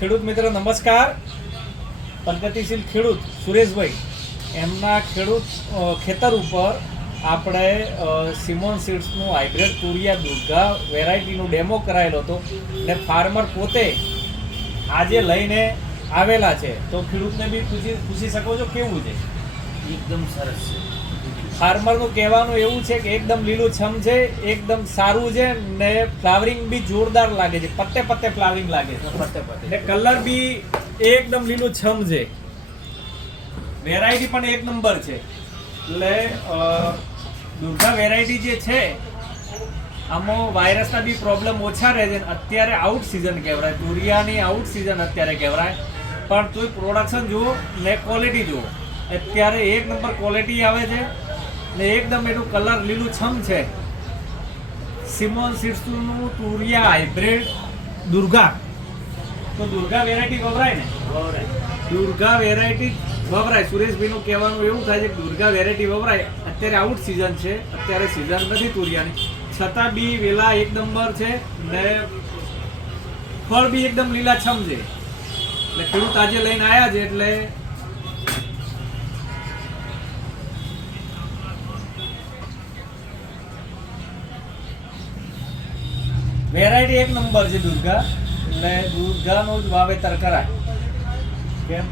ખેડૂત મિત્ર નમસ્કાર. પ્રગતિશીલ ખેડૂત સુરેશભાઈ એમના ખેતર ઉપર આપણે સિમોન સીડ્સનું હાઇબ્રિડ તુરિયા દુર્ગા વેરાયટીનું ડેમો કરાયેલો હતો ને ફાર્મર પોતે આજે લઈને આવેલા છે. તો ખેડૂતને બી પૂછી શકો છો કેવું છે? એકદમ સરસ છે. ફાર્મરનું કહેવાનું એવું છે કે એકદમ લીલુંછમ છે, એકદમ સારું છે ને ફ્લાવરિંગ બી જોરદાર લાગે છે, પત્તે પત્તે ફ્લાવરિંગ લાગે છે ને કલર બી એકદમ લીલુંછમ છે. વેરાયટી પણ એક નંબર છે. એટલે દુર્ગા વેરાયટી જે છે આમાં વાયરસના બી પ્રોબ્લેમ ઓછા રહે છે. અત્યારે આઉટ સિઝન કહેવાય, તુરિયાની આઉટ સિઝન અત્યારે કહેવાય, પણ તોય પ્રોડક્શન જુઓ ને ક્વોલિટી જુઓ. અત્યારે એક નંબર ક્વોલિટી આવે છે ને એકદમ એનું કલર લીલુંછમ છે. સિમોન સીડ્સનું તુરિયા હાઇબ્રિડ દુર્ગા, તો દુર્ગા વેરાયટી વપરાય ને? દુર્ગા વેરાયટી વપરાય. સુરેશભાઈનું કહેવાનું એવું થાય છે કે દુર્ગા વેરાયટી વપરાય. અત્યારે આઉટ સિઝન છે, અત્યારે સિઝન નથી તુરિયાની, છતાં બી વેલા એક નંબર છે ને ફળ બી એકદમ લીલાછમ છે. એટલે ખેડૂત આજે લઈને આવ્યા છે. એટલે વેરાયટી એક નંબર છે દુર્ગા. એટલે દુર્ગાનું જ વાવેતર કરાય. કેમ